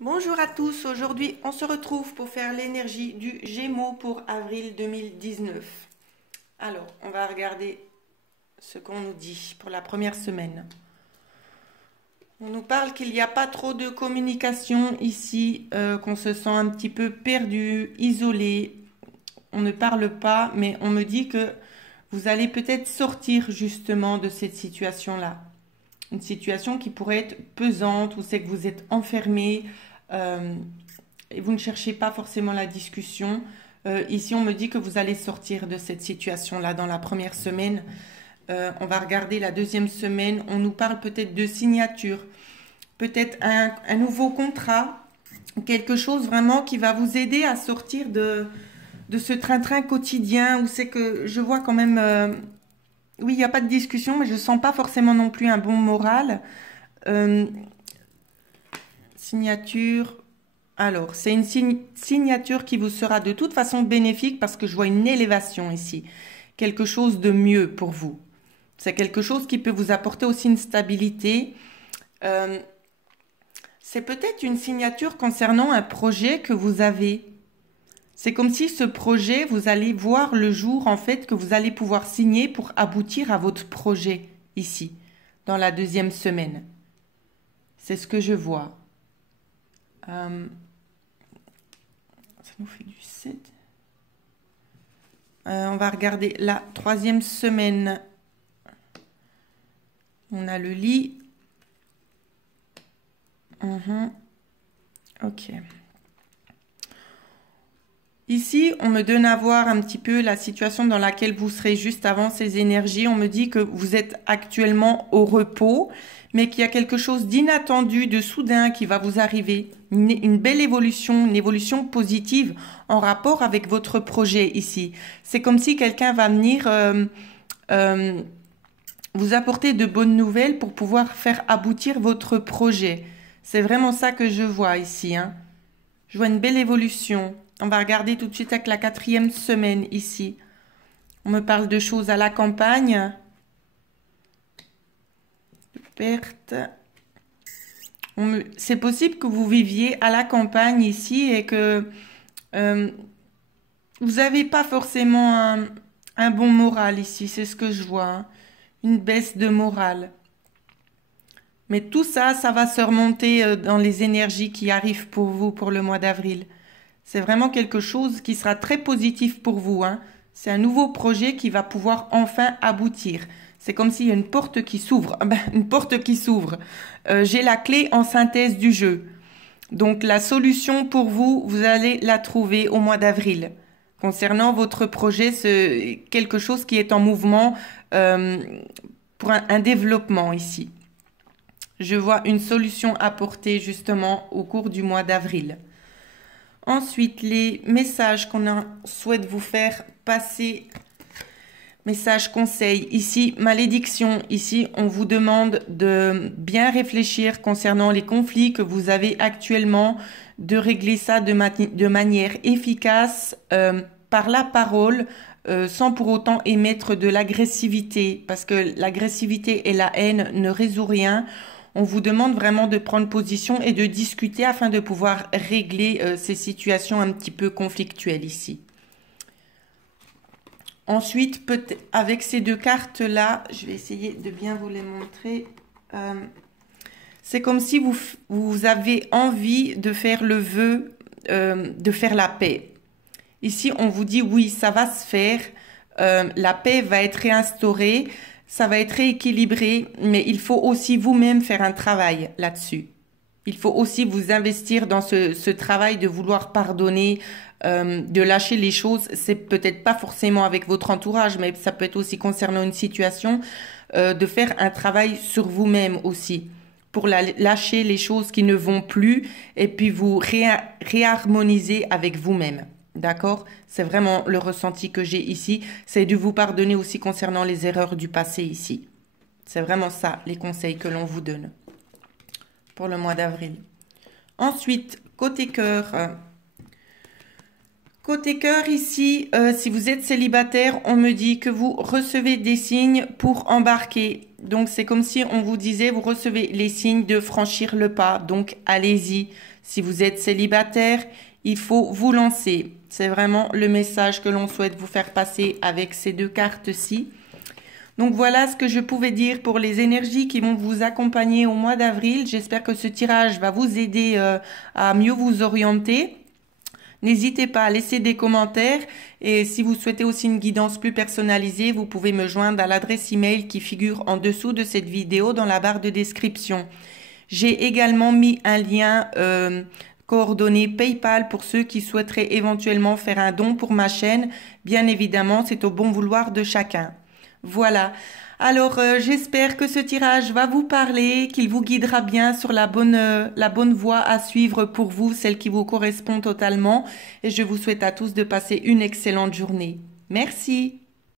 Bonjour à tous, aujourd'hui on se retrouve pour faire l'énergie du Gémeaux pour avril 2019. Alors, on va regarder ce qu'on nous dit pour la première semaine. On nous parle qu'il n'y a pas trop de communication ici, qu'on se sent un petit peu perdu, isolé. On ne parle pas, mais on me dit que vous allez peut-être sortir justement de cette situation-là. Une situation qui pourrait être pesante, où c'est que vous êtes enfermé, et vous ne cherchez pas forcément la discussion. Ici, on me dit que vous allez sortir de cette situation-là dans la première semaine. On va regarder la deuxième semaine. On nous parle peut-être de signature, peut-être un nouveau contrat, quelque chose vraiment qui va vous aider à sortir de ce train-train quotidien où c'est que je vois quand même... oui, il n'y a pas de discussion, mais je ne sens pas forcément non plus un bon moral. Euh, Signature. Alors, c'est une signature qui vous sera de toute façon bénéfique parce que je vois une élévation ici. Quelque chose de mieux pour vous. C'est quelque chose qui peut vous apporter aussi une stabilité. Euh, c'est peut-être une signature concernant un projet que vous avez. C'est comme si ce projet, vous allez voir le jour en fait que vous allez pouvoir signer pour aboutir à votre projet ici, dans la deuxième semaine. C'est ce que je vois. Ça nous fait du 7. On va regarder la troisième semaine. On a le lit. Ok. Ici, on me donne à voir un petit peu la situation dans laquelle vous serez juste avant ces énergies. On me dit que vous êtes actuellement au repos, mais qu'il y a quelque chose d'inattendu, de soudain qui va vous arriver. Une belle évolution, une évolution positive en rapport avec votre projet ici. C'est comme si quelqu'un va venir euh, vous apporter de bonnes nouvelles pour pouvoir faire aboutir votre projet. C'est vraiment ça que je vois ici, hein. Je vois une belle évolution. On va regarder tout de suite avec la quatrième semaine ici. On me parle de choses à la campagne. De perte. C'est possible que vous viviez à la campagne ici et que euh, vous n'avez pas forcément un bon moral ici. C'est ce que je vois, hein. Une baisse de morale. Mais tout ça, ça va se remonter dans les énergies qui arrivent pour vous pour le mois d'avril. C'est vraiment quelque chose qui sera très positif pour vous, hein. C'est un nouveau projet qui va pouvoir enfin aboutir. C'est comme s'il y a une porte qui s'ouvre. Ah ben, une porte qui s'ouvre. J'ai la clé en synthèse du jeu. Donc la solution pour vous, vous allez la trouver au mois d'avril. Concernant votre projet, c'est quelque chose qui est en mouvement euh, pour un développement ici. Je vois une solution apportée justement au cours du mois d'avril. Ensuite, les messages qu'on souhaite vous faire passer. Message conseil. Ici, malédiction. Ici, on vous demande de bien réfléchir concernant les conflits que vous avez actuellement, de régler ça de manière efficace par la parole, sans pour autant émettre de l'agressivité, parce que l'agressivité et la haine ne résout rien. On vous demande vraiment de prendre position et de discuter afin de pouvoir régler ces situations un petit peu conflictuelles ici. Ensuite, avec ces deux cartes-là, je vais essayer de bien vous les montrer. C'est comme si vous avez envie de faire le vœu, de faire la paix. Ici, on vous dit oui, ça va se faire. La paix va être réinstaurée. Ça va être rééquilibré, mais il faut aussi vous-même faire un travail là-dessus. Il faut aussi vous investir dans ce travail de vouloir pardonner, de lâcher les choses. C'est peut-être pas forcément avec votre entourage, mais ça peut être aussi concernant une situation, de faire un travail sur vous-même aussi, pour lâcher les choses qui ne vont plus et puis vous réharmoniser avec vous-même. D'accord? C'est vraiment le ressenti que j'ai ici. C'est de vous pardonner aussi concernant les erreurs du passé ici. C'est vraiment ça, les conseils que l'on vous donne pour le mois d'avril. Ensuite, côté cœur. Côté cœur ici, si vous êtes célibataire, on me dit que vous recevez des signes pour embarquer. Donc c'est comme si on vous disait, vous recevez les signes de franchir le pas. Donc allez-y. Si vous êtes célibataire, il faut vous lancer. C'est vraiment le message que l'on souhaite vous faire passer avec ces deux cartes-ci. Donc voilà ce que je pouvais dire pour les énergies qui vont vous accompagner au mois d'avril. J'espère que ce tirage va vous aider à mieux vous orienter. N'hésitez pas à laisser des commentaires et si vous souhaitez aussi une guidance plus personnalisée, vous pouvez me joindre à l'adresse email qui figure en dessous de cette vidéo dans la barre de description. J'ai également mis un lien coordonné PayPal pour ceux qui souhaiteraient éventuellement faire un don pour ma chaîne. Bien évidemment, c'est au bon vouloir de chacun. Voilà. Alors, j'espère que ce tirage va vous parler, qu'il vous guidera bien sur la bonne voie à suivre pour vous, celle qui vous correspond totalement. Et je vous souhaite à tous de passer une excellente journée. Merci.